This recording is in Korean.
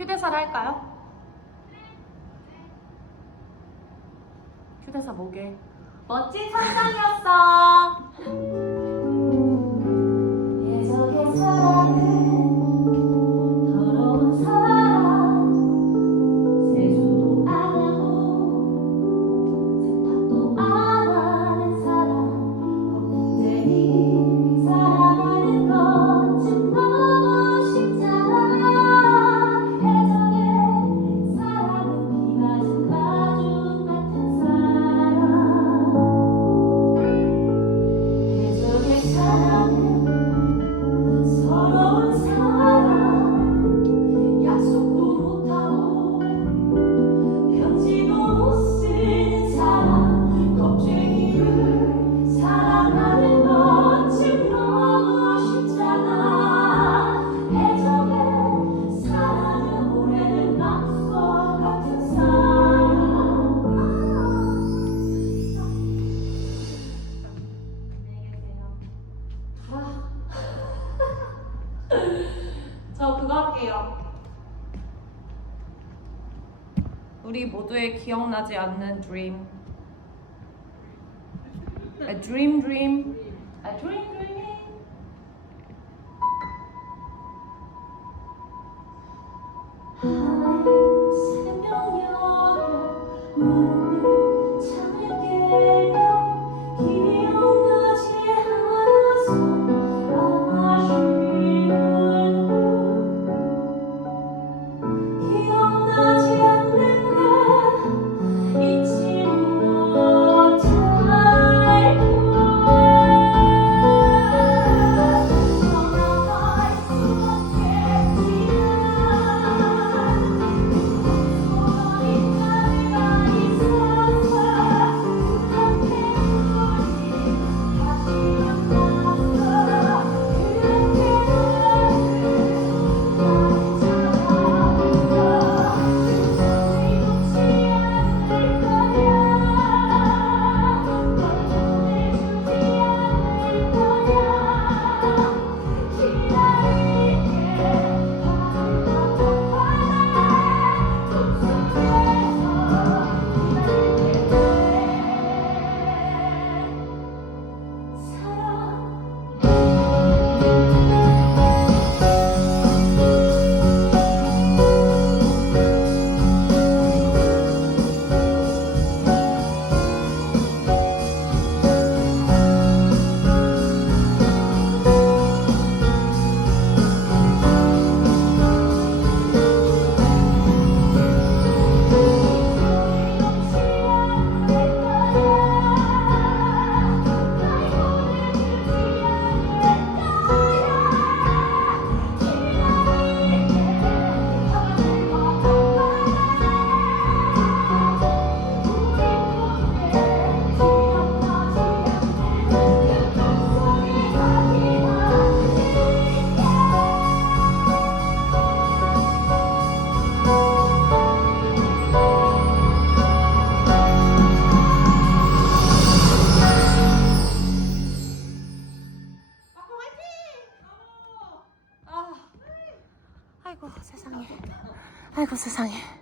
휴대사를 할까요? 휴대사 뭐게? 멋진 상상이었어. 저 그거 할게요. 우리 모두의 기억나지 않는 dream. A dream dream. A dream dreaming. 새벽녘 세상에 아이고 세상에.